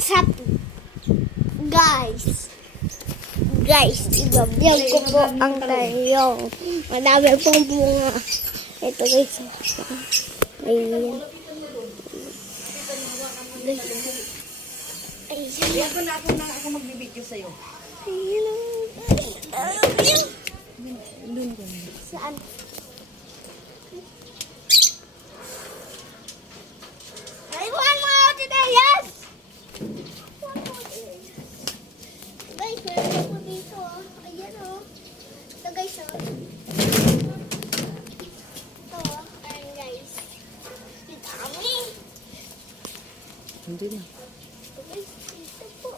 What's up, guys? Guys, i-vlog ko po ang tayong madami pong bunga. Ito guys. Ayan. Ayan. Ako magbibideo sa'yo. Ayan. Saan? Ay, buwan mga titayas! Guys, meron po dito. Ayan o. Ito guys o. Ito o. Ayan guys. Ang dami. Hindi na. Ito guys. Ito po.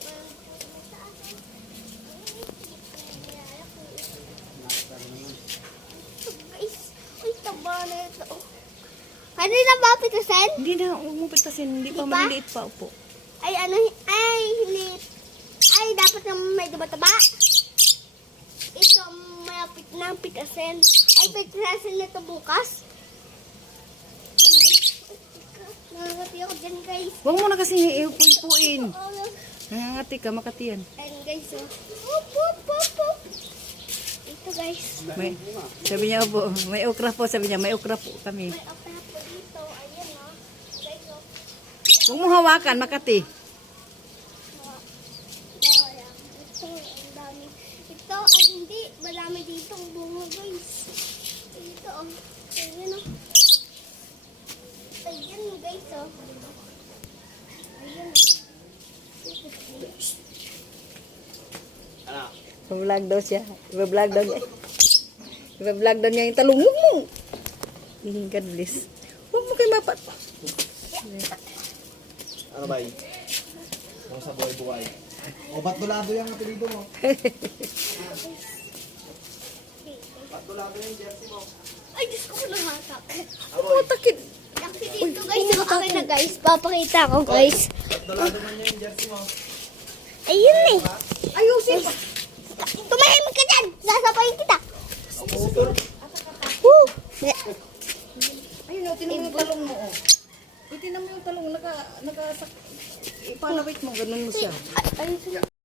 Meron po na sa akin. Ito guys. Uy, taba na ito. Ano na ba pitasin? Hindi na, huwag mo pitasin. Hindi pa Di ba? maliliit pa, upo. Ay, ano, ay, hindi. Ay, dapat na may taba-taba. Ito, malapit na ang pitasin. Ay, pitasin na ito bukas. Hindi. Nangangati ako dyan, guys. Huwag mo na kasi iupo-ipuin. Oh, Nangangati ka, makati yan. ayan, guys, oh. Up, up, up, up. Ito, guys. May, sabi niya po, may okra po, sabi niya, may okra po kami. May opera po dito. Ayan, oh. Guys, oh. Huwag mo hawakan, makati. Wala. Ito, ang dami. Ito, ay hindi. Marami dito ang bunga, guys. Ito, oh. Ayan, oh. Ayan, guys, oh. Ayan, Iba-vlog daw siya. Iba-vlog daw niya. Iba-vlog daw niya yung talong. Huwag mo! God bless. Huwag mo kayo mapat. Ano ba yun? Kung sa buhay-buhay. O, ba't bulado yung apelido mo? Ba't bulado yung jersey mo? Ay, Diyos ko, nahatak. Matakit. Kasi dito, guys, oh. Akin na, guys. Papakita ko, guys. Ba't bulado man yung jersey mo? Ayun, eh. Ayusin pa. Tumahimik ka dyan! Sasapayin kita! Putol. Woo! Ayun o, tinan mo yung talong mo. Tinan mo yung talong. Ipanawit mo, ganun mo siya. Ayun sila.